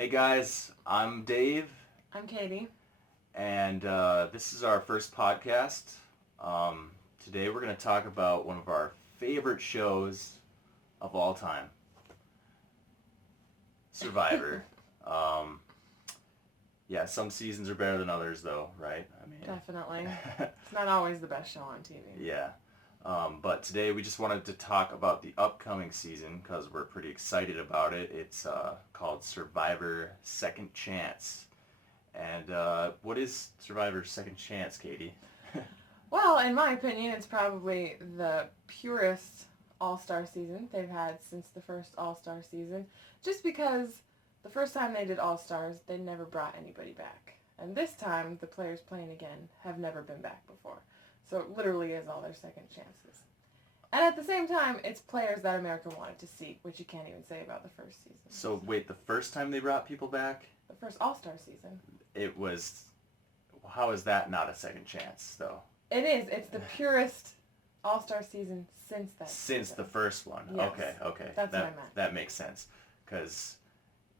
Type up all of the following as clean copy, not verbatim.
Hey guys, I'm Dave, I'm Catie. and this is our first podcast. Today we're going to talk about one of our favorite shows of all time, Survivor. um, yeah, some seasons are better than others, though, right? Definitely. It's not always the best show on TV. Yeah. But today we just wanted to talk about the upcoming season because we're pretty excited about it. It's called Survivor Second Chance. And what is Survivor Second Chance, Catie? Well, in my opinion, it's probably the purest All-Star season they've had since the first All-Star season. Just because the first time they did All-Stars, they never brought anybody back. And this time, the players playing again have never been back before. So it literally is all their second chances. And at the same time, it's players that America wanted to see, which you can't even say about the first season. So wait, the first time they brought people back? The first All-Star season. It was... How is that not a second chance, though? It is. It's the purest All-Star season since that Since season. the first one. Yes. Okay. That's what I meant. That makes sense. Because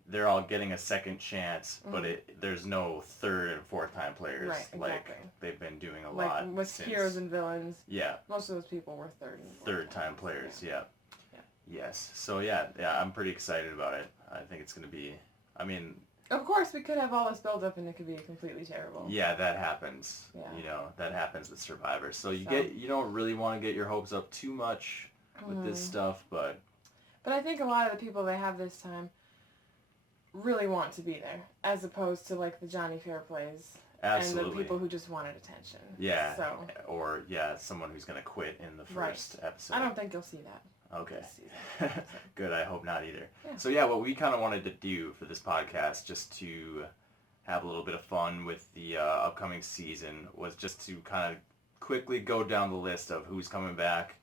they're all getting a second chance, but there's no third and fourth time players. Right, exactly. Like they've been doing a Like lot with since. heroes and villains. Yeah. Most of those people were Third time players, yeah. Yeah. Yes. So yeah, I'm pretty excited about it. I think it's going to be, Of course, we could have all this build up and it could be completely terrible. yeah, that happens. Yeah. You know, that happens with Survivor. So you don't really want to get your hopes up too much with this stuff, but I think a lot of the people they have this time really want to be there, as opposed to like the Johnny Fairplays absolutely. and the people who just wanted attention. Yeah. So Or someone who's going to quit in the first episode. I don't think you'll see that. Okay. This season. Good. I hope not either. Yeah. So what we kind of wanted to do for this podcast, just to have a little bit of fun with the upcoming season, was just to kind of quickly go down the list of who's coming back,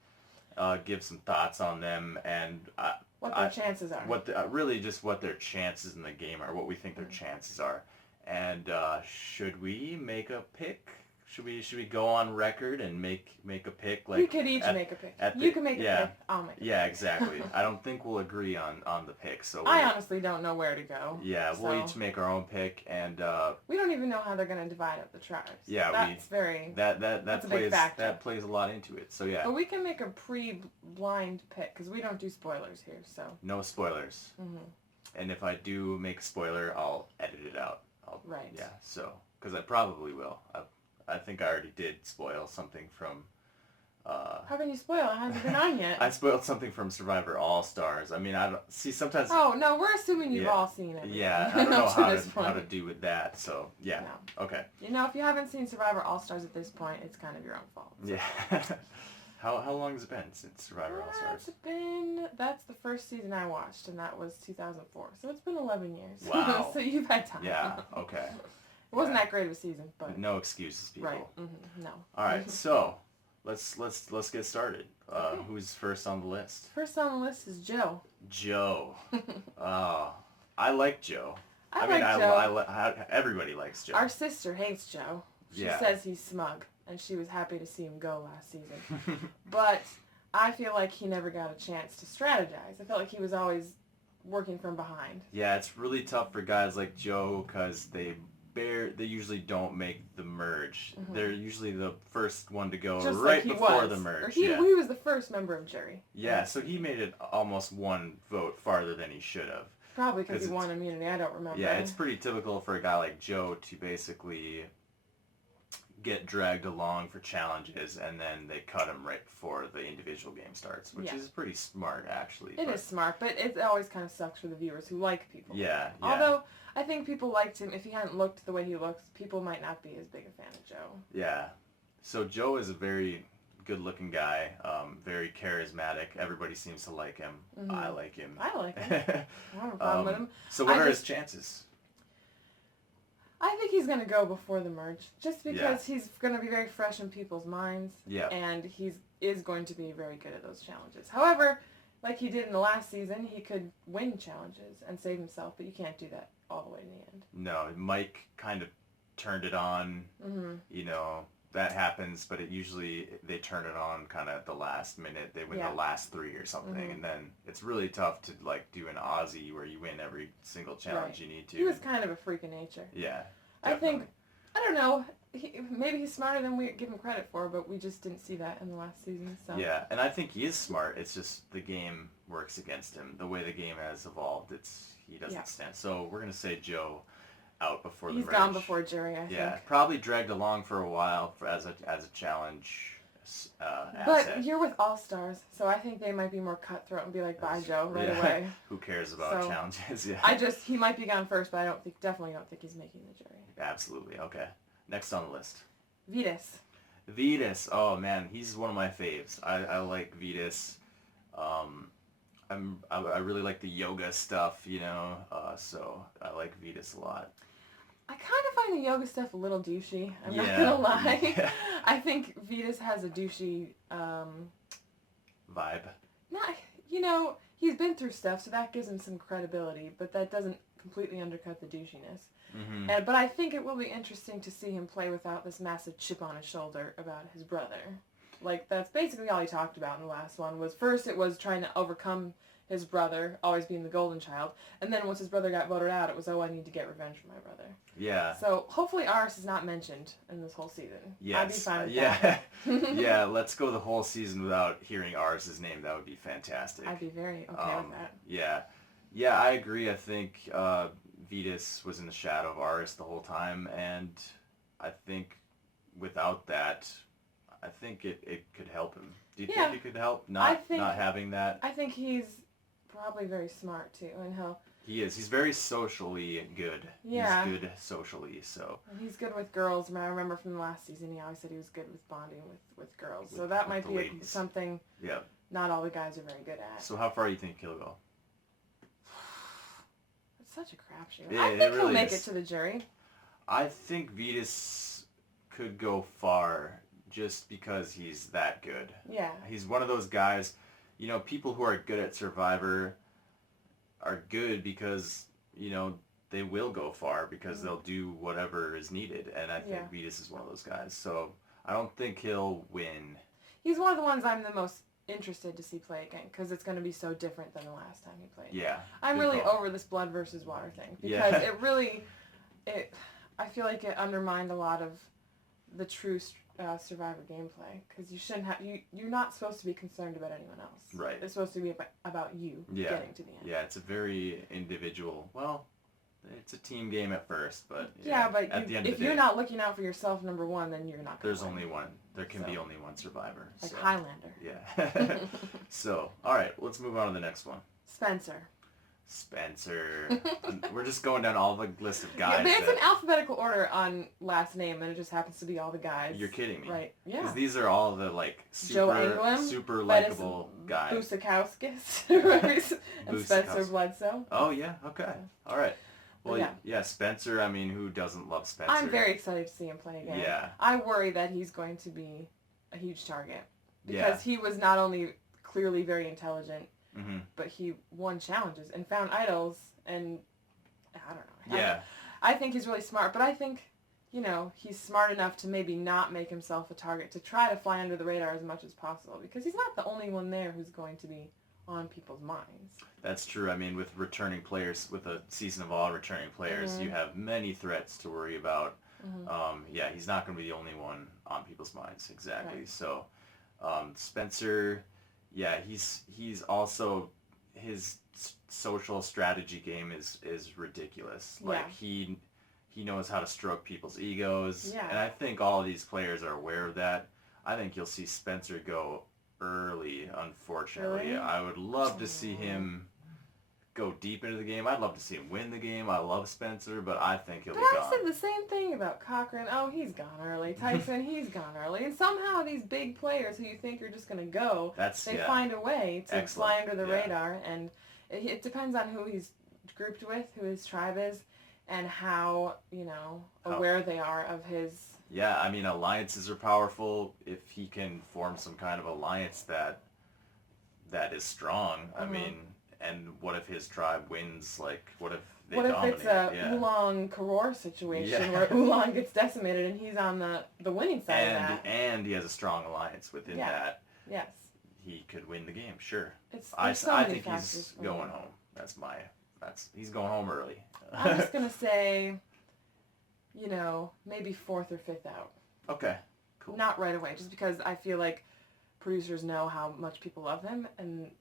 give some thoughts on them, and what their chances are. Really just what their chances in the game are, what we think their chances are. And should we make a pick? Should we go on record and make a pick? Like we could each make a pick. You can make a pick. I'll make a pick. Yeah, exactly. I don't think we'll agree on the pick. So I honestly don't know where to go. Yeah, we'll each make our own pick, and we don't even know how they're going to divide up the tribes. Yeah, that's that a plays big factor. That plays a lot into it. So yeah. But we can make a pre-blind pick because we don't do spoilers here. So no spoilers. Mm-hmm. And if I do make a spoiler, I'll edit it out. Right. Yeah. So because I probably will. I think I already did spoil something from... How can you spoil? It hasn't been on yet. I spoiled something from Survivor All-Stars. I mean, I don't... See, sometimes... Oh, no, we're assuming you've all seen it. Yeah, I don't know how to do with that, so, yeah. No. Okay. You know, if you haven't seen Survivor All-Stars at this point, it's kind of your own fault. So. Yeah. How long has it been since Survivor All-Stars? That's the first season I watched, and that was 2004. So it's been 11 years. Wow. So you've had time. Yeah, okay. It wasn't that great of a season, but no excuses, people. Right. Mm-hmm. No. All right. So let's get started. Okay. Who's first on the list? First on the list is Joe. Joe. I like Joe. I like Joe. Everybody likes Joe. Our sister hates Joe. She says he's smug, and she was happy to see him go last season. But I feel like he never got a chance to strategize. I felt like he was always working from behind. Yeah, it's really tough for guys like Joe because they usually don't make the merge. Mm-hmm. They're usually the first one to go before the merge. He was the first member of jury. Yeah, so he made it almost one vote farther than he should have. Probably because he won immunity. I don't remember. Yeah, it's pretty typical for a guy like Joe to basically get dragged along for challenges, and then they cut him right before the individual game starts, which is pretty smart, actually. It is smart, but it always kind of sucks for the viewers who like people. Yeah. Although, I think people liked him. If he hadn't looked the way he looks, people might not be as big a fan of Joe. Yeah. So Joe is a very good-looking guy, very charismatic. Everybody seems to like him. Mm-hmm. I like him. I like him. I don't have a problem with him. So what are his chances? I think he's going to go before the merge, just because he's going to be very fresh in people's minds, and he is going to be very good at those challenges. However, like he did in the last season, he could win challenges and save himself, but you can't do that all the way in the end. No, Mike kind of turned it on, that happens, but it usually they turn it on kind of at the last minute. They win Yeah. the last 3 or something, and then it's really tough to like do an Aussie where you win every single challenge you need to. He was kind of a freak of nature. Yeah, I definitely. think, I don't know, maybe he's smarter than we give him credit for, but we just didn't see that in the last season. So Yeah, and I think he is smart. It's just the game works against him. The way the game has evolved, he doesn't stand. So we're gonna say Joe out before the merge. He's gone before jury, I Yeah, think. probably dragged along for a while as a challenge But asset. you're with All Stars, so I think they might be more cutthroat and be like, "Bye, Joe," right away. Who cares about So, challenges? Yeah. He might be gone first, but definitely don't think he's making the jury. Absolutely. Okay. Next on the list. Vitas. Vitas. Oh man, he's one of my faves. I like Vitas. I really like the yoga stuff, so I like Vitas a lot. I kind of find the yoga stuff a little douchey. I'm not Yeah. gonna lie. Yeah. I think Vitas has a douchey Vibe. he's been through stuff, so that gives him some credibility, but that doesn't completely undercut the douchiness. Mm-hmm. But I think it will be interesting to see him play without this massive chip on his shoulder about his brother. Like, that's basically all he talked about in the last one. First it was trying to overcome his brother, always being the golden child, and then once his brother got voted out, it was, I need to get revenge for my brother. Yeah. So hopefully Aris is not mentioned in this whole season. Yes. I'd be fine with yeah. that. Yeah, let's go the whole season without hearing Aris' name. That would be fantastic. I'd be very okay with that. Yeah. Yeah, I agree. I think Vitas was in the shadow of Aris the whole time, and I think without that, I think it could help him. Do you think it could help not having that? I think he's probably very smart too, and He is. He's very socially good. Yeah. He's good socially, so. and he's good with girls. I remember from the last season, he always said he was good with bonding with girls. So that might the be ladies. something Yeah. not all the guys are very good at. So how far do you think he'll go? It's such a crapshoot. Yeah, I it think he'll really make is. it to the jury. I think Vitas could go far just because he's that good. Yeah. He's one of those guys, people who are good at Survivor are good because, they will go far because they'll do whatever is needed. And I think Vitas is one of those guys. So I don't think he'll win. He's one of the ones I'm the most interested to see play again because it's going to be so different than the last time he played. Yeah. I'm good really call. over this blood versus water thing because I feel like it undermined a lot of the true Survivor gameplay because you shouldn't have you're not supposed to be concerned about anyone else. Right. It's supposed to be about you getting to the end. Yeah, it's a very individual. Well, it's a team game at first, but but at the end if of the you're day, not looking out for yourself, number one, then you're not. there's win. only one. There can be only one survivor. Like so. Highlander. Yeah. So, all right, let's move on to the next one. Spencer. We're just going down all the list of guys. Yeah, but it's in alphabetical order on last name, and it just happens to be all the guys. You're kidding me. Right. Yeah. Because these are all the Joe Anglim, super likable guys. Busakauskas, and Spencer Busakauskas. Bledsoe. Oh yeah. Okay. All right. Well, Yeah. yeah, Spencer. I mean, who doesn't love Spencer? I'm very excited to see him play again. Yeah. I worry that he's going to be a huge target because he was not only clearly very intelligent, but he won challenges and found idols, and I don't know. Yeah. I think he's really smart, but I think, he's smart enough to maybe not make himself a target, to try to fly under the radar as much as possible, because he's not the only one there who's going to be on people's minds. That's true. I mean, with returning players, with a season of all returning players, you have many threats to worry about. Yeah, he's not going to be the only one on people's minds. Exactly. Right. So, Spencer, yeah, he's also, his social strategy game is ridiculous. Yeah. Like he knows how to stroke people's egos. Yeah. And I think all of these players are aware of that. I think you'll see Spencer go early, unfortunately. Really? I would love to see him go deep into the game. I'd love to see him win the game. I love Spencer, but I think he'll But be I gone. said the same thing about Cochran. Oh, he's gone early. Tyson, he's gone early. And somehow these big players who you think are just going to go, they find a way to fly under the radar. And it depends on who he's grouped with, who his tribe is, and how, aware they are of his... Yeah, I mean, alliances are powerful. If he can form some kind of alliance that is strong, I mean, and what if his tribe wins? Like, what if What if it's a Oolong Karor situation where Oolong gets decimated and he's on the winning side of that? And he has a strong alliance within that. Yes. He could win the game, sure. I think he's going home. He's going home early. I'm just gonna say, maybe 4th or 5th out. Okay, cool. Not right away, just because I feel like producers know how much people love him, and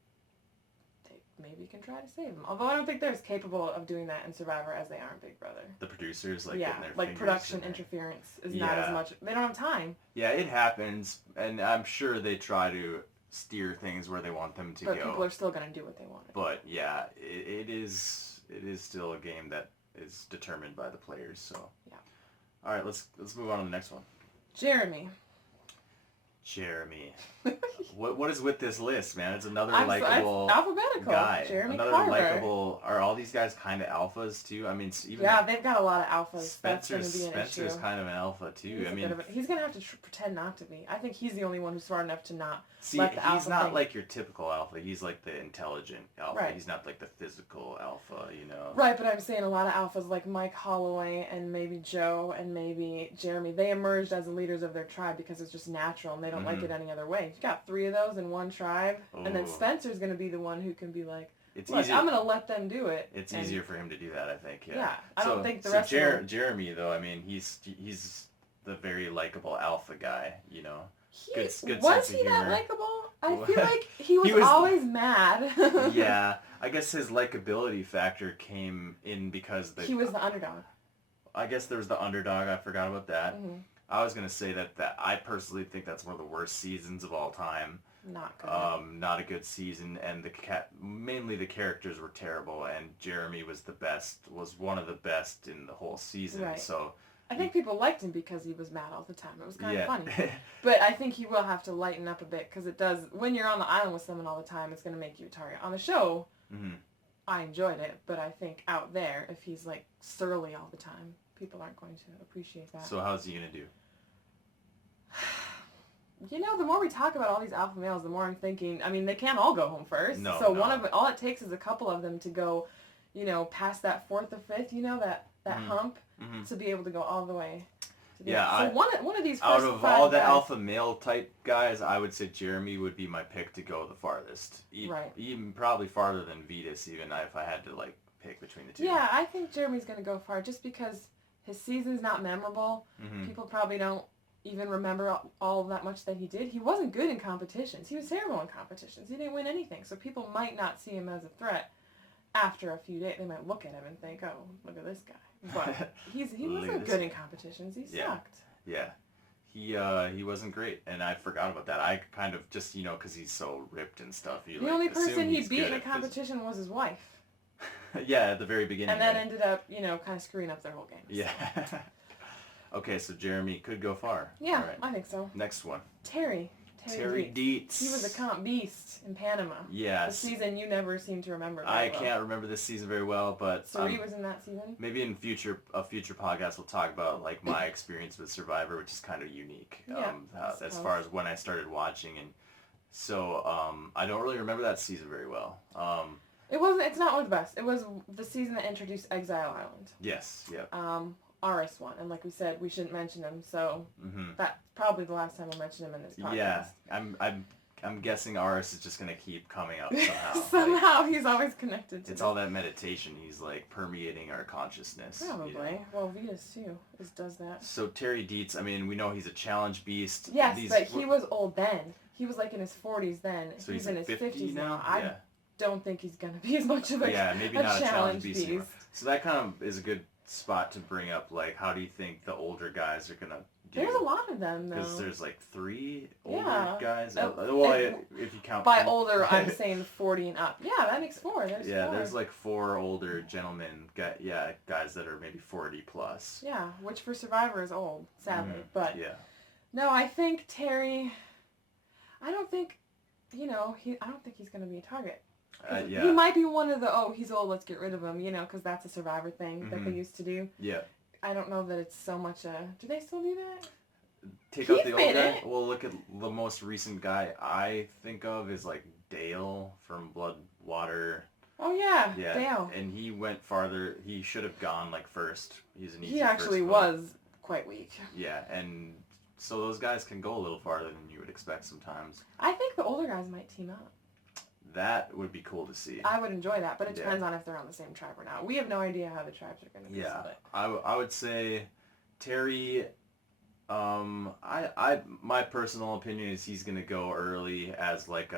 they maybe can try to save him. Although I don't think they're as capable of doing that in Survivor as they are in Big Brother. The producers, getting their fingers production interference is not as much. They don't have time. Yeah, it happens, and I'm sure they try to steer things where they want them to go. But people are still going to do what they want. But yeah, it is still a game that is determined by the players. So yeah. All right, let's move on to the next one. Jeremy. What is with this list, man? It's another likable alphabetical guy. Jeremy another Carver. Likable. Are all these guys kind of alphas too? I mean, even they've got a lot of alphas. Spencer's issue. kind of an alpha too. He's gonna have to pretend not to be. I think he's the only one who's smart enough to not let the alpha. He's not like your typical alpha. He's like the intelligent alpha. Right. He's not like the physical alpha. Right, but I'm saying a lot of alphas like Mike Holloway and maybe Joe and maybe Jeremy. They emerged as the leaders of their tribe because it's just natural and they don't like it any other way. You got 3 of those in one tribe, and then Spencer's going to be the one who can be like, I'm going to let them do it. It's easier for him to do that, I think. Yeah, I don't think the rest of them... Jeremy, though, I mean, he's the very likable alpha guy, Good was he that likable? I feel like he was always mad. Yeah, I guess his likability factor came in because he was the underdog. I guess there was the underdog. I forgot about that. Mm-hmm. I was going to say that I personally think that's one of the worst seasons of all time. Not good. Not a good season, and mainly the characters were terrible, and Jeremy was one of the best in the whole season. Right. So I think people liked him because he was mad all the time. It was kind of funny. But I think he will have to lighten up a bit, because it does, when you're on the island with someone all the time, it's going to make you a target. On the show, I enjoyed it, but I think out there, if he's surly all the time, people aren't going to appreciate that. So how's he going to do? The more we talk about all these alpha males, the more I'm thinking, they can't all go home first. All it takes is a couple of them to go, past that 4th or 5th, that hump, to be able to go all the way. So one of these first out of all the alpha male type guys, I would say Jeremy would be my pick to go the farthest. Even probably farther than Vetus, even if I had to pick between the two. Yeah, I think Jeremy's going to go far just because his season's not memorable. People probably don't even remember all that much that he did. He wasn't good in competitions. He was terrible in competitions. He didn't win anything. So people might not see him as a threat after a few days. They might look at him and think, oh, look at this guy. But he wasn't good in competitions. He sucked. Yeah. He wasn't great, and I forgot about that. I kind of just, because he's so ripped and stuff. The only person he beat in a competition was his wife. Yeah, at the very beginning. And that ended up, kind of screwing up their whole game. Yeah. Okay, so Jeremy could go far. Yeah, right. I think so. Next one. Terry Dietz. He was a comp beast in Panama. Yes. The season you never seem to remember very well. Can't remember this season very well, but... Sari was in that season? Maybe in a future podcast we'll talk about my experience with Survivor, which is kind of unique. As far as when I started watching. And so I don't really remember that season very well. It's not one of the best. It was the season that introduced Exile Island. Yes, yeah. Aris won, and like we said, we shouldn't mention him, so that's probably the last time we'll mention him in this podcast. Yeah, I'm guessing Aris is just going to keep coming up somehow. Somehow he's always connected to It's all that meditation. He's permeating our consciousness. Probably. Well, Vetus too does that. So Terry Dietz, we know he's a challenge beast. Yes, but he was old then. He was in his 40s then. So he's in his 50 now? I don't think he's going to be as much of a maybe not a challenge beast anymore. So that kind of is a good spot to bring up, how do you think the older guys are going to do? There's a lot of them, though. Because there's 3 older guys. If you count... By older, I'm saying 40 and up. Yeah, that makes 4. There's 4 older gentlemen, guys that are maybe 40 plus. Yeah, which for Survivor is old, sadly. But no, I think Terry... I don't think he's going to be a target. He might be one of the, he's old, let's get rid of him, because that's a Survivor thing that they used to do. Yeah. I don't know that it's so much do they still do that? Take out the old guy? Well, look at the most recent guy I think of is Dale from Blood, Water. Oh yeah, Yeah, Dale. and he went farther. He should have gone like first. He's an easy He actually first vote. was quite weak. Yeah, and so those guys can go a little farther than you would expect sometimes. I think the older guys might team up. That would be cool to see. I would enjoy that, but it depends on if they're on the same tribe or not. We have no idea how the tribes are going to be split. I would say Terry. My personal opinion is he's gonna go early as like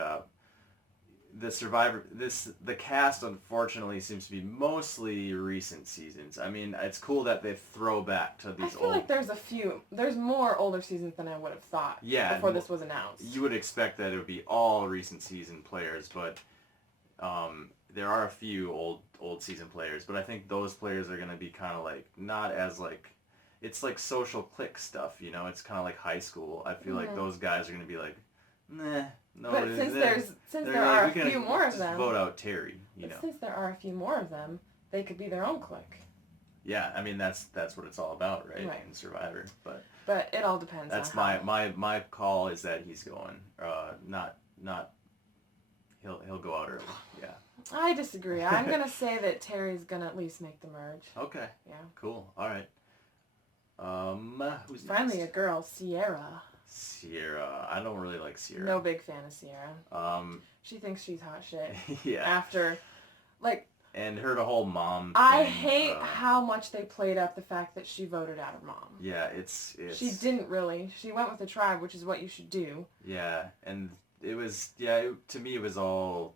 the survivor. The cast unfortunately seems to be mostly recent seasons. I mean, it's cool that they throw back to these I feel like there's more older seasons than I would have thought. Yeah, before this was announced. You would expect that it would be all recent season players, but there are a few old season players. But I think those players are gonna be kind of like not as like. It's like social clique stuff, you know. It's kind of like high school. I feel like those guys are gonna be like, nah, no. But since there are a few more of them, vote out Terry. You know. Since there are a few more of them, they could be their own clique. Yeah, I mean that's what it's all about, right? In Survivor, but it all depends. That's on my call is that he's going. Not he'll go out early. Yeah. I disagree. I'm gonna say that Terry's gonna at least make the merge. Okay. Yeah. Cool. All right. Who's finally next? A girl, Sierra. Sierra. I don't really like Sierra. No big fan of Sierra. She thinks she's hot shit. Yeah. After, like. And her whole mom. I hate how much they played up the fact that she voted out her mom. Yeah, it's. She didn't really. She went with the tribe, which is what you should do. Yeah, and it was to me it was all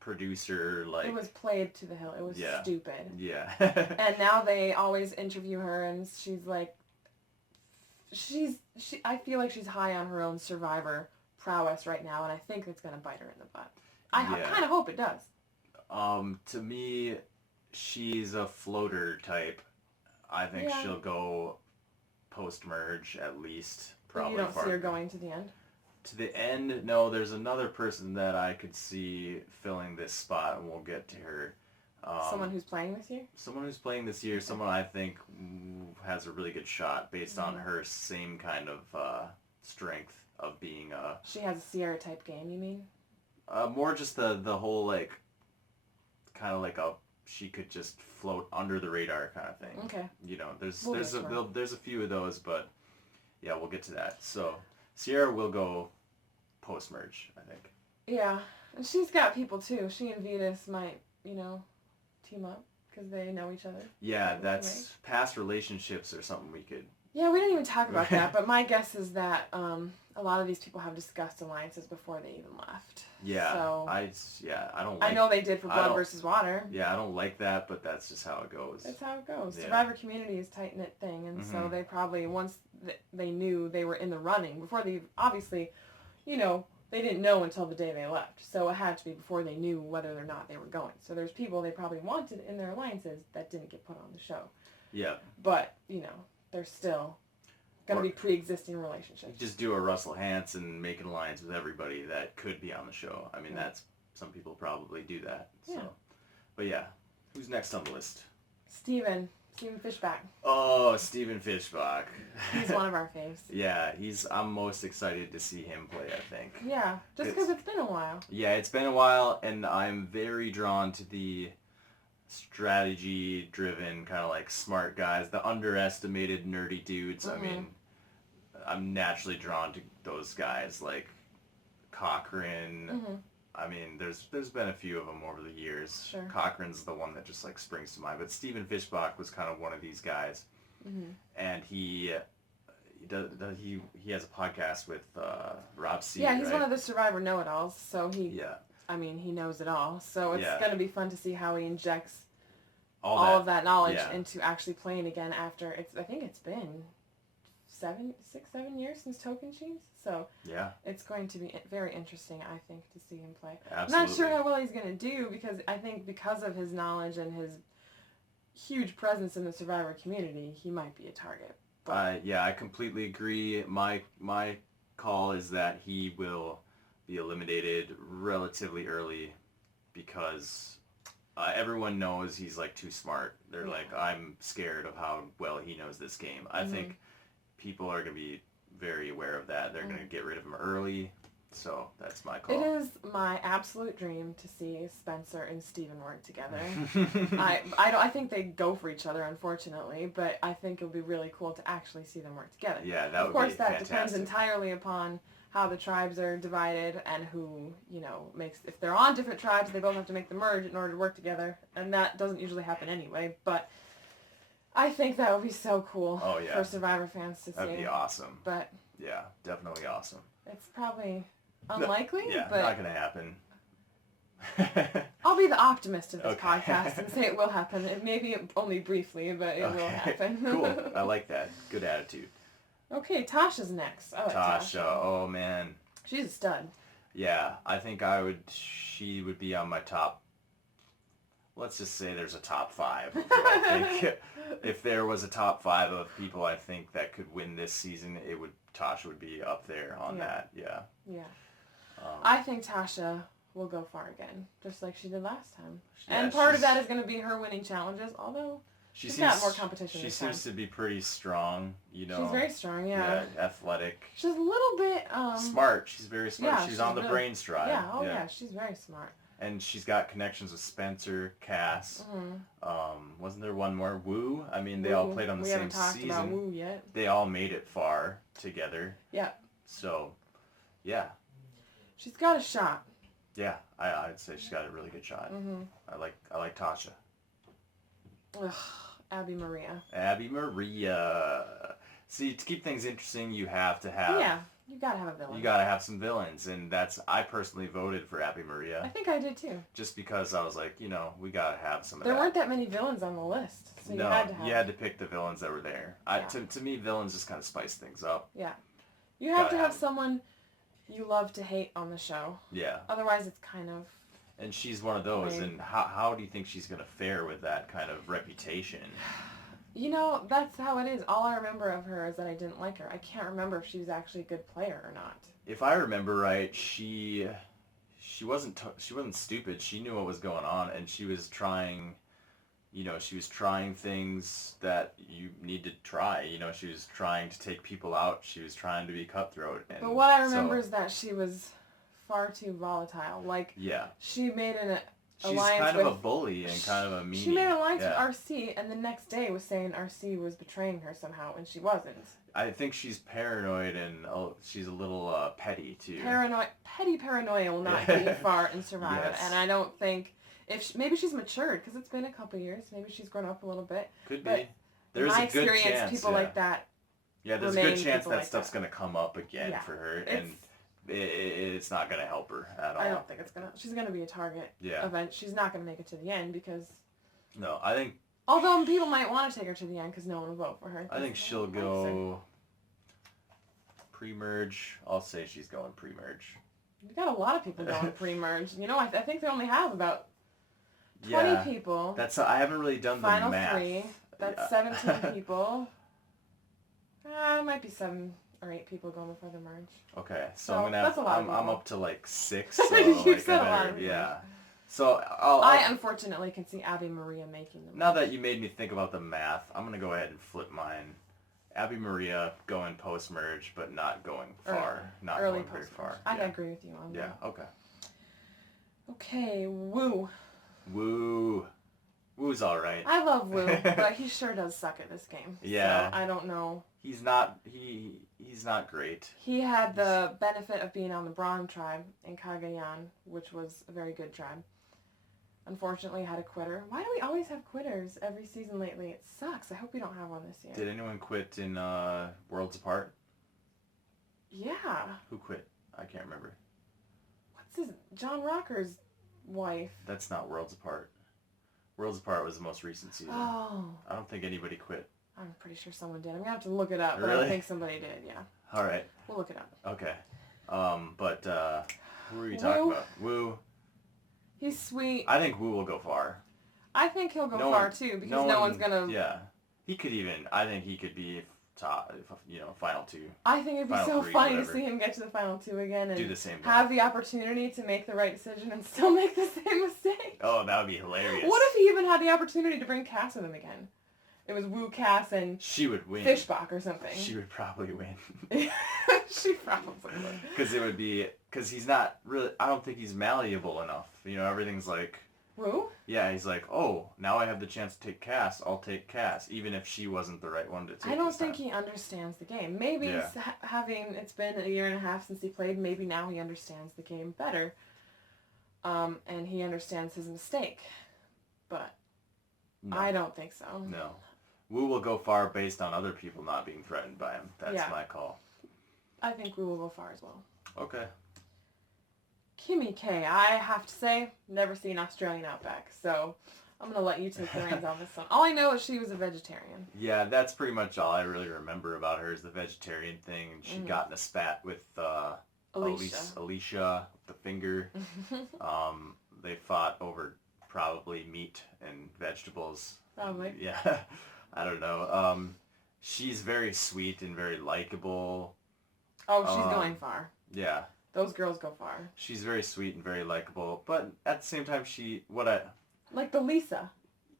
producer like. It was played to the hill. It was stupid. Yeah. And now they always interview her, and she's like, I feel like she's high on her own Survivor prowess right now, and I think it's gonna bite her in the butt. I kind of hope it does. To me, she's a floater type. I think she'll go post-merge at least. Probably. But you don't see her going to the end? To the end, no. There's another person that I could see filling this spot, and we'll get to her. Someone who's playing this year? Someone who's playing this year. Someone I think has a really good shot based on her same kind of strength of being... she has a Sierra type game, you mean? More just the whole like... kind of like she could just float under the radar kind of thing. Okay. You know, there's a few of those, but yeah, we'll get to that. So Sierra will go post-merge, I think. Yeah, and she's got people too. She and Venus might, team up because they know each other. Yeah, that's past relationships or something we could... Yeah, we didn't even talk about that, but my guess is that a lot of these people have discussed alliances before they even left. Yeah, so, I don't like... I know they did for Blood versus Water. Yeah, I don't like that, but that's just how it goes. That's how it goes. Yeah. Survivor community is a tight-knit thing, and so they probably, once they knew they were in the running, before they, obviously, they didn't know until the day they left. So it had to be before they knew whether or not they were going. So there's people they probably wanted in their alliances that didn't get put on the show. Yeah. But, they're still going to be pre-existing relationships. Just do a Russell Hanson, make an alliance with everybody that could be on the show. I mean, that's... Some people probably do that. So. Yeah. But yeah. Who's next on the list? Steven Fishbach. Oh, Steven Fishbach. He's one of our faves. Yeah, I'm most excited to see him play, I think. Yeah, just because it's been a while. Yeah, it's been a while, and I'm very drawn to the strategy-driven, kind of like smart guys, the underestimated nerdy dudes. I mean, I'm naturally drawn to those guys, like Cochran. I mean, there's been a few of them over the years. Sure. Cochran's the one that just like springs to mind, but Steven Fishbach was kind of one of these guys, and he has a podcast with Rob C. Yeah, he's one of the Survivor know-it-alls, so he knows it all. So it's going to be fun to see how he injects all of that knowledge into actually playing again after I think it's been 7 years since Token Cheese. So it's going to be very interesting, I think, to see him play. Absolutely. I'm not sure how well he's going to do because I think because of his knowledge and his huge presence in the Survivor community, he might be a target. I completely agree. My call is that he will be eliminated relatively early because everyone knows he's like too smart. They're like, I'm scared of how well he knows this game. I think people are going to be very aware of that. They're going to get rid of him early. So that's my call. It is my absolute dream to see Spencer and Steven work together. I think they go for each other, unfortunately, but I think it would be really cool to actually see them work together. Yeah, that would be fantastic. Of course, that depends entirely upon how the tribes are divided and who, if they're on different tribes, they both have to make the merge in order to work together, and that doesn't usually happen anyway, but I think that would be so cool for Survivor fans to see. That'd be awesome. But yeah, definitely awesome. It's probably unlikely, but not going to happen. I'll be the optimist of this podcast and say it will happen. It maybe only briefly, but it will happen. Cool. I like that. Good attitude. Okay, Tasha's next. I like Tasha. Oh, man. She's a stud. Yeah, I think she would be on my top. Let's just say there's a top 5. I think if there was a top 5 of people I think that could win this season, Tasha would be up there on that. Yeah. Yeah. I think Tasha will go far again, just like she did last time. Yeah, and part of that is going to be her winning challenges, although she's got more competition this time. She seems to be pretty strong, She's very strong, yeah. Athletic. She's a little bit... smart. She's very smart. Yeah, she's on the brains drive. Yeah, she's very smart. And she's got connections with Spencer, Cass. Mm-hmm. Wasn't there one more? Woo? I mean, they all played on the same season. We haven't talked about Woo yet. They all made it far together. Yeah. So, yeah. She's got a shot. Yeah, I'd say she's got a really good shot. Mm-hmm. I like Tasha. Ugh, Abby Maria. Abby Maria. See, to keep things interesting, you have to have... Yeah. You gotta have a villain. You gotta have some villains, and I personally voted for Abby Maria. I think I did too. Just because I was like, we gotta have some of that. There weren't that many villains on the list, so you had to pick the villains that were there. To me, villains just kind of spice things up. Yeah. You have to have someone you love to hate on the show. Yeah. Otherwise, it's kind of... And she's one of those, and how do you think she's gonna fare with that kind of reputation? That's how it is. All I remember of her is that I didn't like her. I can't remember if she was actually a good player or not. If I remember right, she wasn't stupid. She knew what was going on, and she was trying, she was trying things that you need to try. She was trying to take people out. She was trying to be cutthroat. But what I remember is that she was far too volatile. She made She's kind of a bully and kind of a meanie. She made an alliance with RC, and the next day was saying RC was betraying her somehow, and she wasn't. I think she's paranoid, and she's a little petty, too. Petty paranoia will not get you far in Survivor, and I don't think... maybe she's matured, because it's been a couple years. Maybe she's grown up a little bit. Could be. There's a good chance, people like that there's a good chance that stuff's going to come up again for her, and... It's not going to help her at all. I don't think it's going to. She's going to be a target event. She's not going to make it to the end because... No, I think... Although people might want to take her to the end because no one will vote for her. I think she'll go pre-merge. I'll say she's going pre-merge. You've got a lot of people going pre-merge. I think they only have about 20 people. I haven't really done the math. Final 3. That's 17 people. It might be 7 or 8 people going before the merge. Okay, so I'm gonna have. I'm up to like 6. So You've said a lot of people. Yeah. So I unfortunately can see Abby Maria making the merge. Now that you made me think about the math, I'm gonna go ahead and flip mine. Abby Maria going post merge, but not going far. Not early going very far. I agree with you on that. Yeah. Okay. Okay. Woo. Woo's all right. I love Woo, but he sure does suck at this game. Yeah. So I don't know. He's not great. He had the benefit of being on the Braun tribe in Cagayan, which was a very good tribe. Unfortunately, had a quitter. Why do we always have quitters every season lately? It sucks. I hope we don't have one this year. Did anyone quit in Worlds Apart? Yeah. Who quit? I can't remember. John Rocker's wife. That's not Worlds Apart. Worlds Apart was the most recent season. Oh. I don't think anybody quit. I'm pretty sure someone did. I'm going to have to look it up, but really? I think somebody did, yeah. All right. We'll look it up. Okay. But who are you talking about? Woo. He's sweet. I think Woo will go far. I think he'll go far, too, because no one's going to... Yeah. He could I think he could be top, final 2. I think it'd be so funny to see him get to the final 2 again and do the same thing. Have the opportunity to make the right decision and still make the same mistake. Oh, that would be hilarious. What if he even had the opportunity to bring Cass with him again? it was Wu, Cass, and she would win. Fishbach or something. She would probably win. She probably would. Because he's not really, I don't think he's malleable enough. You know, everything's like... Wu? Yeah, he's like, oh, now I have the chance to take Cass. I'll take Cass, even if she wasn't the right one to take. I don't think he understands the game. Maybe it's been a year and a half since he played, maybe now he understands the game better. And he understands his mistake. But no. I don't think so. No. Wu will go far based on other people not being threatened by him. That's my call. I think Wu will go far as well. Okay. Kimmy K, I have to say, never seen Australian Outback, so I'm going to let you take the reins on this one. All I know is she was a vegetarian. Yeah, that's pretty much all I really remember about her is the vegetarian thing. And she got in a spat with Alicia, the finger. They fought over probably meat and vegetables. Probably. Yeah. I don't know. She's very sweet and very likable. Oh, she's going far. Yeah. Those girls go far. She's very sweet and very likable, but at the same time, like the Lisa.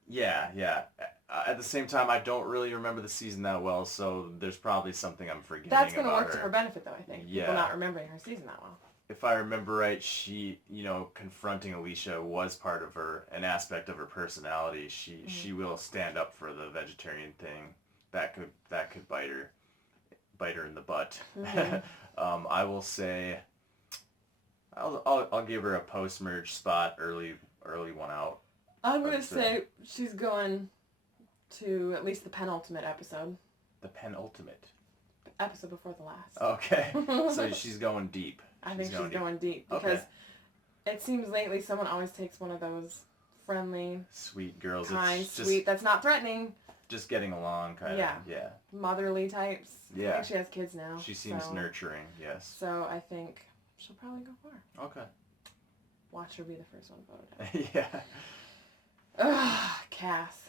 Yeah. At the same time, I don't really remember the season that well, so there's probably something I'm forgetting about her. That's going to work to her benefit, though, I think. Yeah. People not remembering her season that well. If I remember right, she, confronting Alicia was part of an aspect of her personality. She will stand up for the vegetarian thing. That could bite her in the butt. Mm-hmm. I will say, I'll give her a post-merge spot, early one out. I'm going to say she's going to at least the penultimate episode. The penultimate? Episode before the last. Okay. So she's going deep. I think she's going deep because it seems lately someone always takes one of those friendly, sweet girls. Kind, sweet, that's not threatening. Just getting along, kind of. Yeah. Motherly types. Yeah. I think she has kids now. She seems nurturing, yes. So I think she'll probably go far. Okay. Watch her be the first one voted out. Yeah. Ugh, Cass.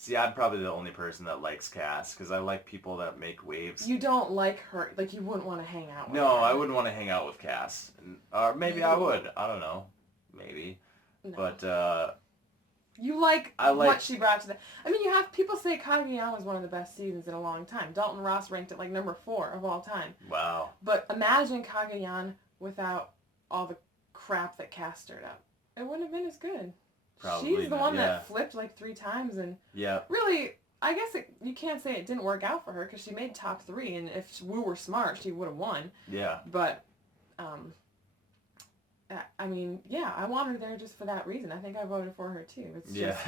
See, I'm probably the only person that likes Cass, because I like people that make waves. You don't like her, like you wouldn't want to hang out with her. No, I wouldn't want to hang out with Cass. Or maybe I would. I don't know. Maybe. No. But, you like what she brought to the... I mean, you have... People say Kage-yan was one of the best seasons in a long time. Dalton Ross ranked it like number 4 of all time. Wow. But imagine Kage-yan without all the crap that Cass stirred up. It wouldn't have been as good. Probably She's the one that flipped like 3 times and really, I guess you can't say it didn't work out for her because she made top 3 and if Wu were smart, she would have won. Yeah. But, I mean, I want her there just for that reason. I think I voted for her too. It's just,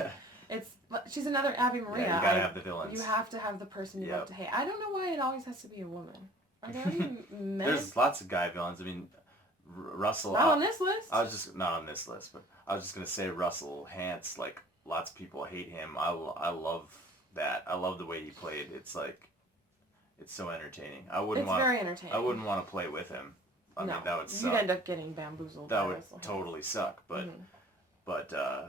she's another Abby Maria. Yeah, you gotta have the villains. You have to have the person you love to hate. I don't know why it always has to be a woman. Are there any men? There's lots of guy villains. I mean, Russell... Not on this list. Not on this list, but I was just going to say Russell Hantz, like, lots of people hate him. I love that. I love the way he played. It's like, it's so entertaining. It's very entertaining. I wouldn't want to play with him. I mean, that would suck. You'd end up getting bamboozled. That would totally suck, but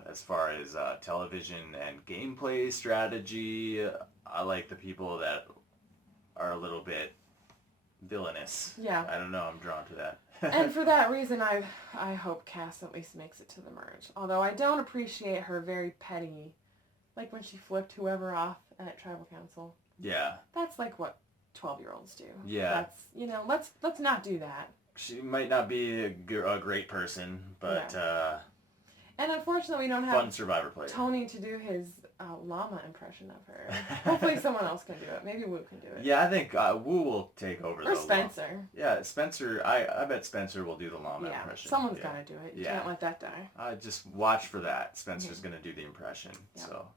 as far as television and gameplay strategy, I like the people that are a little bit villainous. Yeah. I don't know, I'm drawn to that. And for that reason, I hope Cass at least makes it to the merge. Although I don't appreciate her very petty, like when she flipped whoever off at Tribal Council. Yeah. That's like what 12-year-olds do. Yeah. That's, let's not do that. She might not be a great person, but... And unfortunately, we don't have fun Survivor player. Tony to do his llama impression of her. Hopefully someone else can do it. Maybe Wu can do it. Yeah, I think Wu will take over. Or Spencer. Yeah, Spencer. I bet Spencer will do the llama impression. Someone's got to do it. You can't let that die. Just watch for that. Spencer's going to do the impression. Yeah. So.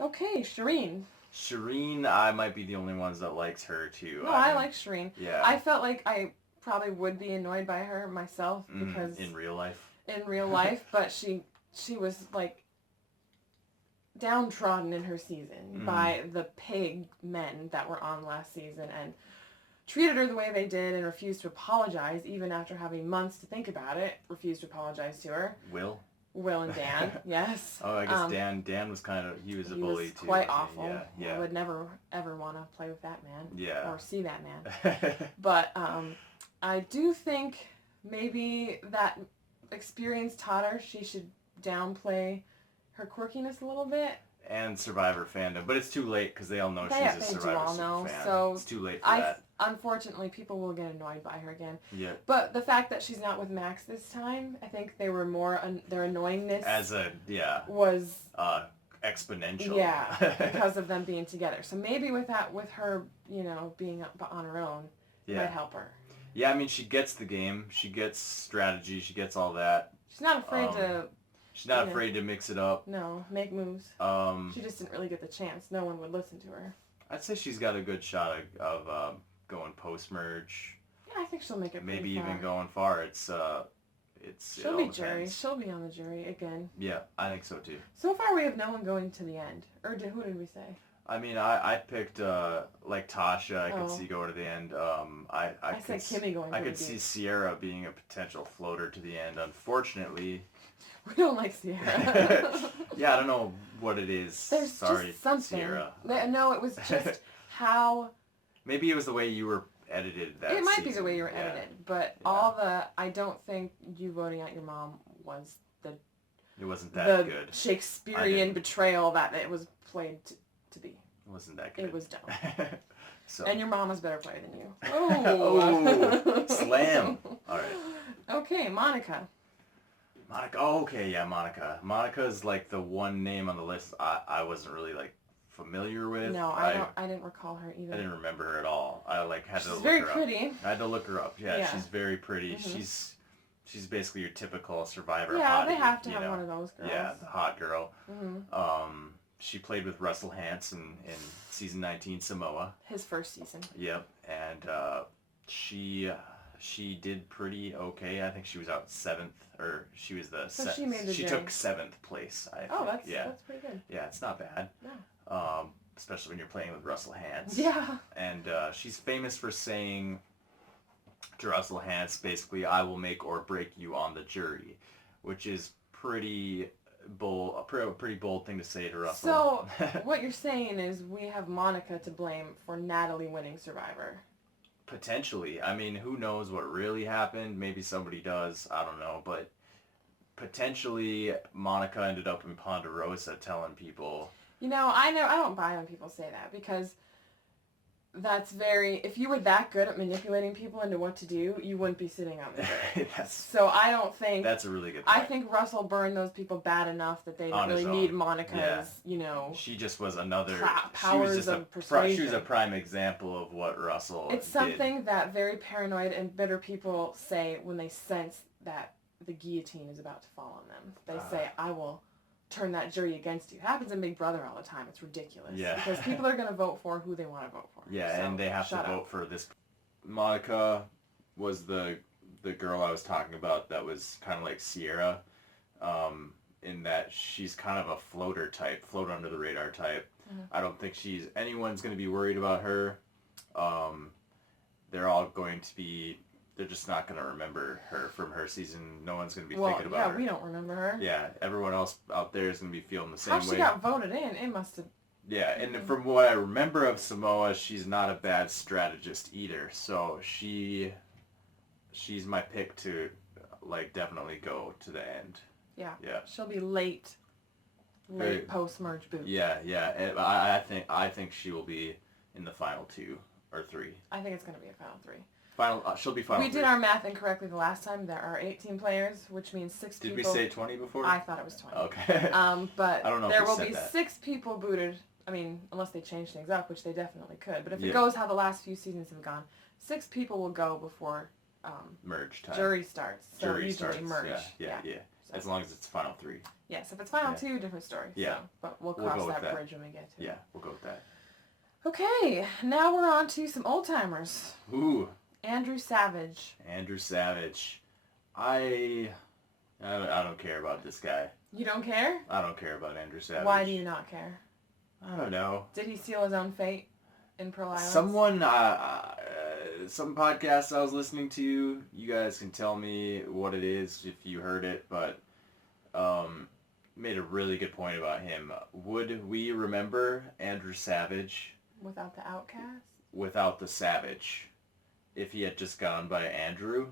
Okay, Shireen. Shireen, I might be the only ones that likes her too. No, I like Shireen. Yeah. I felt like I probably would be annoyed by her myself because... In real life? In real life, but she was like downtrodden in her season by the pig men that were on last season and treated her the way they did and refused to apologize even after having months to think about it. Refused to apologize to her. Will and Dan, yes. Oh, I guess Dan was he was a bully too. Quite awful. Yeah. I would never ever want to play with that man. Yeah. Or see that man. But I do think maybe that experience taught her she should downplay her quirkiness a little bit. and Survivor fandom, but it's too late because they all know They she's a do Survivor all know, fan. so It's too late for that. Unfortunately, people will get annoyed by her again. Yeah. But the fact that she's not with Max this time, I think they were more their annoyingness was exponential. Yeah, because of them being together. So maybe with her, being on her own, it might help her. Yeah, I mean, she gets the game. She gets strategy. She gets all that. She's not afraid to... She's not afraid to mix it up. No, make moves. She just didn't really get the chance. No one would listen to her. I'd say she's got a good shot of going post-merge. Yeah, I think she'll make it maybe pretty far. Even going far. She'll be jury. She'll be on the jury again. Yeah, I think so too. So far, we have no one going to the end. Or who did we say? I mean, I picked like Tasha. I could see going to the end. I said Kimmy going. I could see Sierra being a potential floater to the end. Unfortunately, we don't like Sierra. Yeah, I don't know what it is. There's Sorry, just something. Sierra. No, it was just how. Maybe it was the way you were edited that It might season. be the way you were edited, but I don't think you voting out your mom was it wasn't that the good. Shakespearean betrayal that it was played to be. It wasn't that good. It was dumb. So. And your mom was better player than you. Oh, slam. All right. Okay, Monica. Oh, okay, yeah, Monica. Monica's like the one name on the list I wasn't really like familiar with. No, I didn't recall her either. I didn't remember her at all. I had to look her up. She's very pretty. I had to look her up. Yeah, she's very pretty. Mm-hmm. She's basically your typical Survivor hottie. Yeah, they have to have one of those girls. Yeah, the hot girl. Mm-hmm. She played with Russell Hantz in season 19 Samoa. His first season. Yep, and she did pretty okay. I think she was out 7th, or she was the. So she made the She jury. took 7th place. I think. That's pretty good. Yeah, it's not bad. No. Especially when you're playing with Russell Hantz. Yeah. And she's famous for saying to Russell Hantz, basically, "I will make or break you on the jury," which is pretty bold, a pretty bold thing to say to Russell. So what you're saying is we have Monica to blame for Natalie winning Survivor. Potentially. I mean, who knows what really happened? Maybe somebody does. I don't know. But potentially Monica ended up in Ponderosa telling people... I don't buy when people say that, because that's if you were that good at manipulating people into what to do, you wouldn't be sitting on the jury. So I don't think... That's a really good point. I think Russell burned those people bad enough that they didn't really need Monica's, She just was another... powers of persuasion. She was a prime example of what Russell It's something that very paranoid and bitter people say when they sense that the guillotine is about to fall on them. They say, "I will turn that jury against you." It happens in Big Brother all the time. It's ridiculous. Yeah. Because people are going to vote for who they want to vote for. Yeah, so, and they have to vote for this. Monica was the girl I was talking about that was kind of like Sierra, in that she's kind of a floater type, float under the radar type. Mm-hmm. I don't think anyone's going to be worried about her. They're all going to be... They're just not going to remember her from her season. No one's going to be thinking about her. Yeah, we don't remember her. Yeah, everyone else out there is going to be feeling the same way. How she got voted in, it must have... Yeah, and from what I remember of Samoa, she's not a bad strategist either. So she's my pick to, definitely go to the end. Yeah. Yeah. She'll be late post-merge boot. Yeah. And I think she will be in the final 2 or 3. I think it's going to be a final 3. She'll be final. We did our math incorrectly the last time. There are 18 players, which means 6 people. Did we say 20 before? I thought it was 20. Okay. But I don't know there if will said be that. 6 people booted. I mean, unless they change things up, which they definitely could. But if it goes how the last few seasons have gone, 6 people will go before merge time. Jury starts. So Jury usually starts. merge. Yeah. So. As long as it's final 3. Yes, if it's final 2, different story. Yeah. So, but we'll cross that bridge when we get to it. Yeah, we'll go with that. Okay, now we're on to some old timers. Ooh. Andrew Savage. I don't care about this guy. You don't care? I don't care about Andrew Savage. Why do you not care? I don't know. Did he seal his own fate in Pearl Islands? Someone, some podcast I was listening to, you guys can tell me what it is if you heard it, but made a really good point about him. Would we remember Andrew Savage without the outcast? Without the Savage. If he had just gone by Andrew?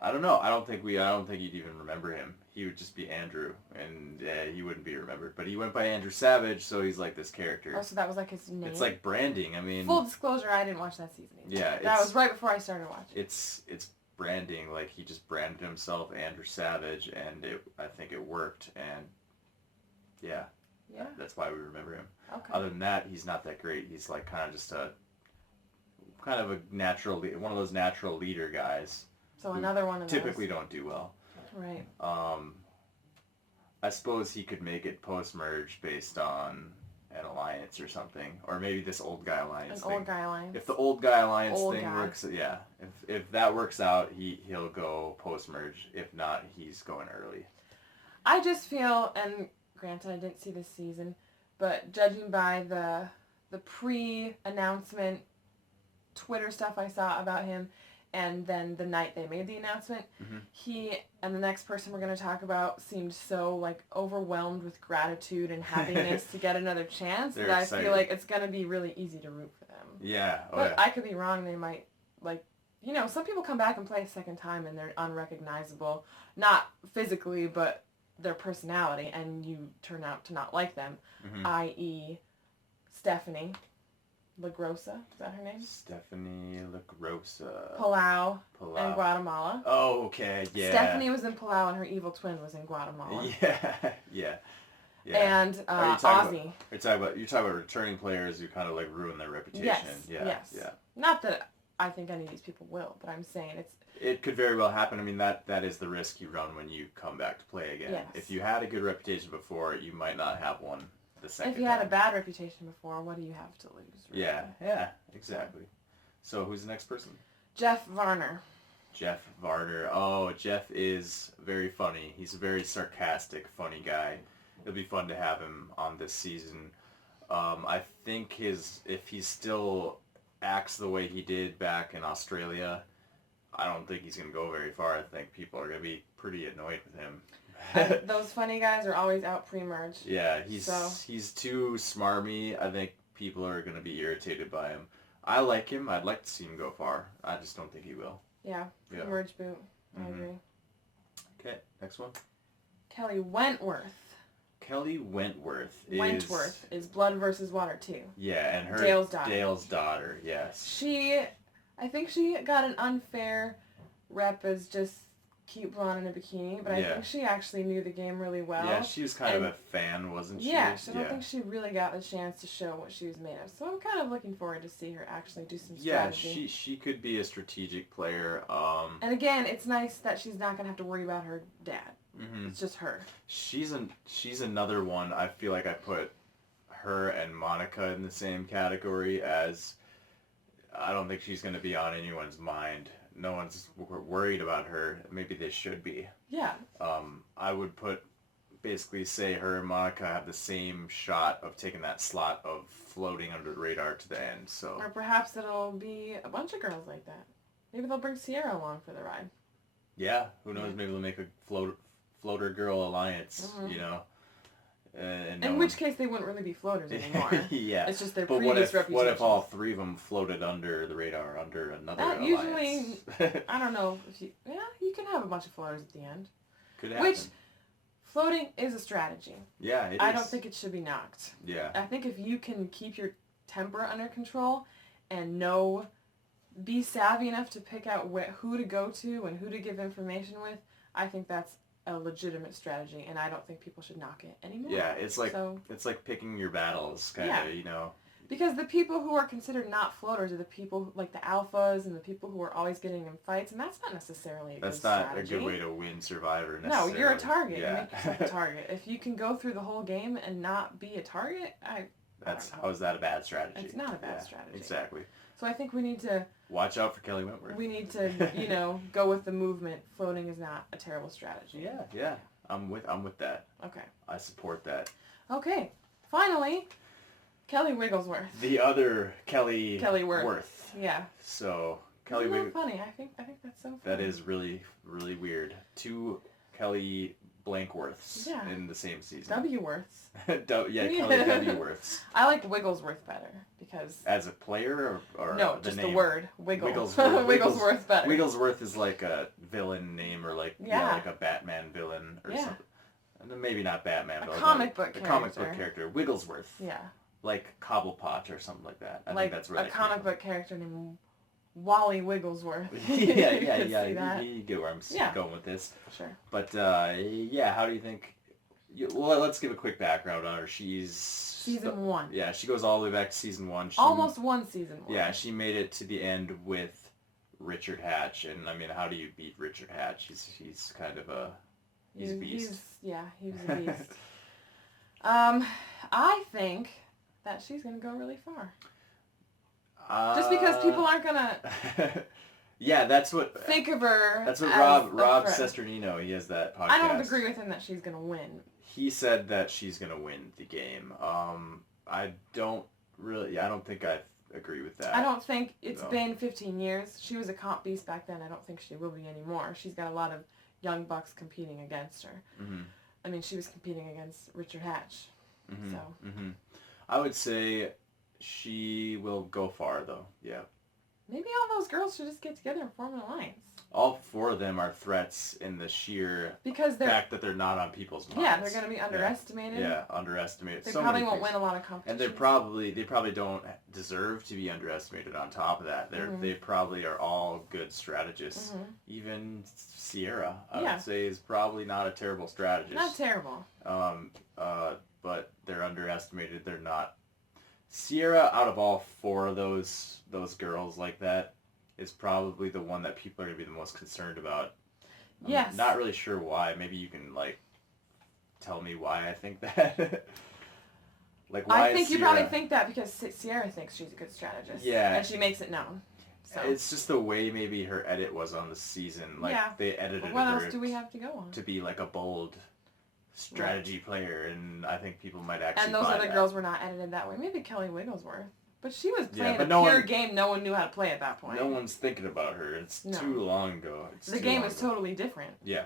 I don't know. I don't think you'd even remember him. he would just be Andrew, and he wouldn't be remembered. But he went by Andrew Savage, so he's like this character. Oh, so that was like his name? It's like branding. I mean... Full disclosure, I didn't watch that season either. Yeah, that was right before I started watching. It's branding. Like, he just branded himself Andrew Savage, and I think it worked, and yeah. That's why we remember him. Okay. Other than that, he's not that great. He's like kind of just a natural, one of those natural leader guys. So another one of those. Typically don't do well. Right. I suppose he could make it post-merge based on an alliance or something, or maybe this old guy alliance thing. Old guy alliance. If the old guy alliance works, yeah. If that works out, he'll go post-merge. If not, he's going early. I just feel, and granted I didn't see this season, but judging by the pre-announcement Twitter stuff I saw about him, and then the night they made the announcement, he and the next person we're going to talk about seemed so like overwhelmed with gratitude and happiness to get another chance that I feel like it's going to be really easy to root for them. Yeah. But I could be wrong. They might, like, you know, some people come back and play a second time and they're unrecognizable, not physically, but their personality, and you turn out to not like them, i.e. Stephanie LaGrossa, is that her name? Stephanie LaGrossa. Palau and Guatemala. Oh, okay, yeah. Stephanie was in Palau and her evil twin was in Guatemala. Yeah. And Ozzy. You're talking about returning players who kind of like ruin their reputation. Yes. Not that I think any of these people will, but I'm saying it could very well happen. I mean, that is the risk you run when you come back to play again. Yes. If you had a good reputation before, you might not have one the second time. If you had a bad reputation before, what do you have to lose? Really? Yeah, exactly. So who's the next person? Jeff Varner. Jeff Varner. Oh, Jeff is very funny. He's a very sarcastic, funny guy. It'll be fun to have him on this season. I think if he still acts the way he did back in Australia, I don't think he's going to go very far. I think people are going to be pretty annoyed with him. And those funny guys are always out pre-merge. Yeah, he's too smarmy. I think people are going to be irritated by him. I like him. I'd like to see him go far. I just don't think he will. Yeah, pre-merge boot. I agree. Okay, next one. Kelly Wentworth. Kelly Wentworth is Blood versus Water 2. Yeah, and her Dale's daughter, yes. I think she got an unfair rep as just cute blonde in a bikini, but I think she actually knew the game really well. Yeah, she was kind of a fan, wasn't she? Yeah, so I don't think she really got the chance to show what she was made of. So I'm kind of looking forward to see her actually do some strategy. Yeah, she could be a strategic player. And again, it's nice that she's not going to have to worry about her dad. It's just her. She's another one. I feel like I put her and Monica in the same category as I don't think she's going to be on anyone's mind. No one's worried about her. Maybe they should be. Yeah. I would basically say her and Monica have the same shot of taking that slot of floating under the radar to the end. So. Or perhaps it'll be a bunch of girls like that. Maybe they'll bring Sierra along for the ride. Yeah. Who knows? Maybe they'll make a floater girl alliance. You know. In which case they wouldn't really be floaters anymore. Yeah. It's just their but previous reputation. What if all three of them floated under the radar under another alliance? Usually, I don't know if you can have a bunch of floaters at the end. Could happen. Which, floating is a strategy. Yeah, it is. I don't think it should be knocked. Yeah. I think if you can keep your temper under control and be savvy enough to pick out who to go to and who to give information with, I think that's a legitimate strategy, and I don't think people should knock it anymore. Yeah, it's like picking your battles, kind of, you know. Because the people who are considered not floaters are the people like the alphas and the people who are always getting in fights, and that's not necessarily a good strategy. That's not a good way to win Survivor necessarily. No, you're a target. You make yourself a target. If you can go through the whole game and not be a target, how is that a bad strategy? It's not a bad strategy. Exactly. So I think we need to watch out for Kelly Wentworth. We need to, go with the movement. Floating is not a terrible strategy. Yeah. I'm with that. Okay. I support that. Okay. Finally, Kelly Wigglesworth. The other Kelly Worth. Yeah. So Isn't that funny? I think that's so funny. That is really, really weird. Two Kelly Blankworths Yeah. in the same season. W-worths. Yeah, Kelly W-worths. I like Wigglesworth better because... As a player or no, the just name? the word. Wiggle. Wigglesworth. Wigglesworth better. Wigglesworth is like a villain name or like Yeah. like a Batman villain or something. And then maybe not Batman, but comic book a character. comic book character. Wigglesworth. Yeah. Like Cobblepot or something like that. I like think that's where a comic book character named Wally Wigglesworth. yeah. You get where I'm going with this. Sure. But yeah, how do you think? Well, let's give a quick background on her. She's season 1. Yeah, she goes all the way back to season 1. Almost won season 1. Yeah, she made it to the end with Richard Hatch, and I mean, how do you beat Richard Hatch? He's kind of a he's a beast. He was a beast. I think that she's gonna go really far. Just because people aren't gonna. Yeah, that's what. Think of her. That's what as Rob Sesternino. He has that podcast. I don't agree with him that she's gonna win. He said that she's gonna win the game. I don't think I agree with that. I don't think it's been 15 years. She was a comp beast back then. I don't think she will be anymore. She's got a lot of young bucks competing against her. Mm-hmm. I mean, she was competing against Richard Hatch. Mm-hmm. So. Mm-hmm. I would say she will go far, though. Yeah. Maybe all those girls should just get together and form an alliance. All 4 of them are threats in the sheer fact that they're not on people's minds. Yeah, they're going to be underestimated. Yeah, underestimated. They probably won't win a lot of competitions. And they probably don't deserve to be underestimated on top of that. They probably are all good strategists. Mm-hmm. Even Sierra, I would say, is probably not a terrible strategist. Not terrible. But they're underestimated. They're not. Sierra, out of all 4 of those girls like that, is probably the one that people are going to be the most concerned about. Yes. Not really sure why. Maybe you can, tell me why I think that. Why I think you probably think that because Sierra thinks she's a good strategist. Yeah. And she makes it known. So. It's just the way maybe her edit was on the season. They edited her. What else do we have to go on? To be a bold strategy player, and I think people might actually And those buy other that. girls were not edited that way. Maybe Kelly Wigglesworth. But she was playing a no pure game no one knew how to play at that point. No one's thinking about her. It's too long ago. The game is totally different. Yeah.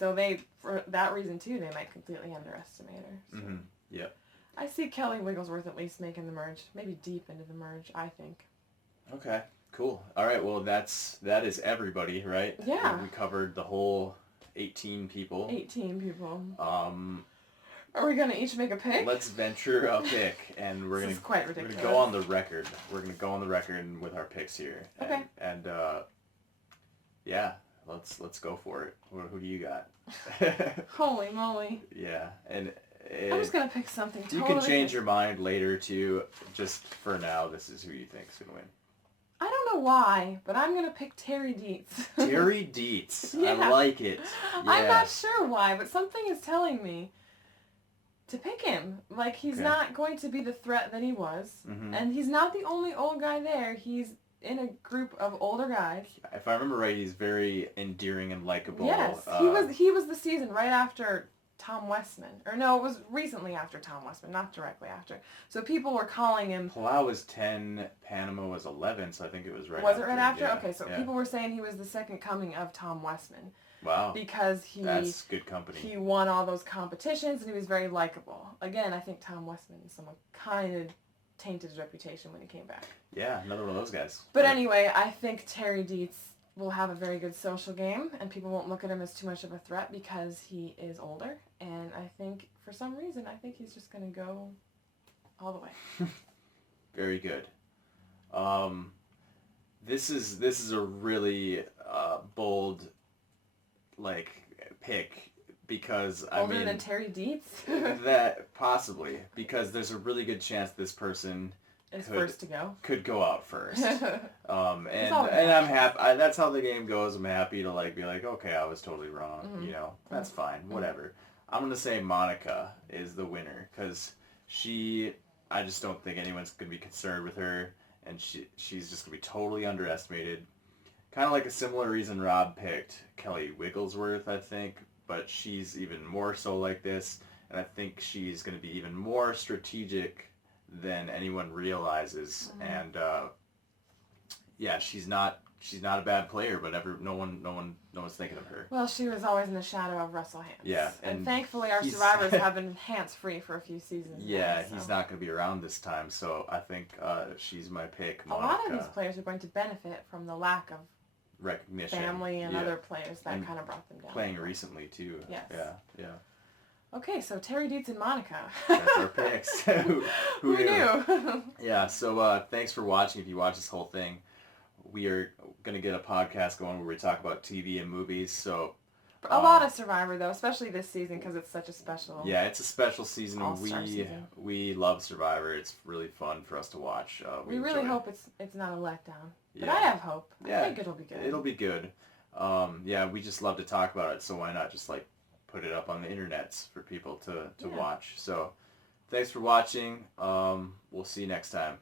So for that reason too, they might completely underestimate her. So. Mm-hmm. Yep. I see Kelly Wigglesworth at least making the merge. Maybe deep into the merge, I think. Okay. Cool. All right. Well, that is everybody, right? Yeah. We covered the whole 18 people. 18 people. Are we gonna each make a pick? Let's venture a pick, and we're This is quite ridiculous. We're gonna go on the record. We're gonna go on the record with our picks here. Okay. And yeah, let's go for it. Who do you got? Holy moly. Yeah, and I'm just gonna pick something. You can change your mind later too. Just for now, this is who you think's gonna win. I don't know why, but I'm gonna pick Terry Dietz. Terry Dietz. Yeah. I like it. Yeah. I'm not sure why, but something is telling me to pick him. He's not going to be the threat that he was. Mm-hmm. And he's not the only old guy there. He's in a group of older guys. If I remember right, he's very endearing and likable. Yes. He was the season right after Tom Westman. Or no, it was recently after Tom Westman, not directly after. So people were calling him... Palau was 10, Panama was 11, so I think it was right after. Was it right after? Yeah. Okay, so people were saying he was the second coming of Tom Westman. Wow. Because that's good company. He won all those competitions and he was very likable. Again, I think Tom Westman is someone kind of tainted his reputation when he came back. Yeah, another one of those guys. But anyway, I think Terry Dietz will have a very good social game and people won't look at him as too much of a threat because he is older. And I think, for some reason, he's just going to go all the way. Very good. This is a really bold pick because older than Terry Dietz. That possibly because there's a really good chance this person is first to go. Could go out first. And I'm happy. That's how the game goes. I'm happy to be okay, I was totally wrong. Mm-hmm. That's fine. Whatever. I'm gonna say Monica is the winner because I just don't think anyone's gonna be concerned with her, and she's just gonna be totally underestimated. Kind of like a similar reason Rob picked Kelly Wigglesworth, I think, but she's even more so like this, and I think she's going to be even more strategic than anyone realizes, and she's not she's not a bad player, but no one's thinking of her. Well, she was always in the shadow of Russell Hantz. Yeah, and thankfully our survivors have been Hantz-free for a few seasons Yeah, now, so. he's not going to be around this time, so I think she's my pick, Monica. A lot of these players are going to benefit from the lack of recognition, family and other players that kind of brought them down. Playing recently, too. Yes. Yeah. Okay, so Terry Dietz and Monica. That's our picks. Who knew? Yeah, so thanks for watching. If you watch this whole thing, we are going to get a podcast going where we talk about TV and movies, so... A lot of Survivor, though, especially this season, because it's such a special... Yeah, it's a special season. All-star season. We love Survivor. It's really fun for us to watch. We really hope it's not a letdown. But Yeah. I have hope. Yeah, I think it'll be good. It'll be good. Yeah, we just love to talk about it, so why not just, like, put it up on the internets for people to watch. So, thanks for watching. We'll see you next time.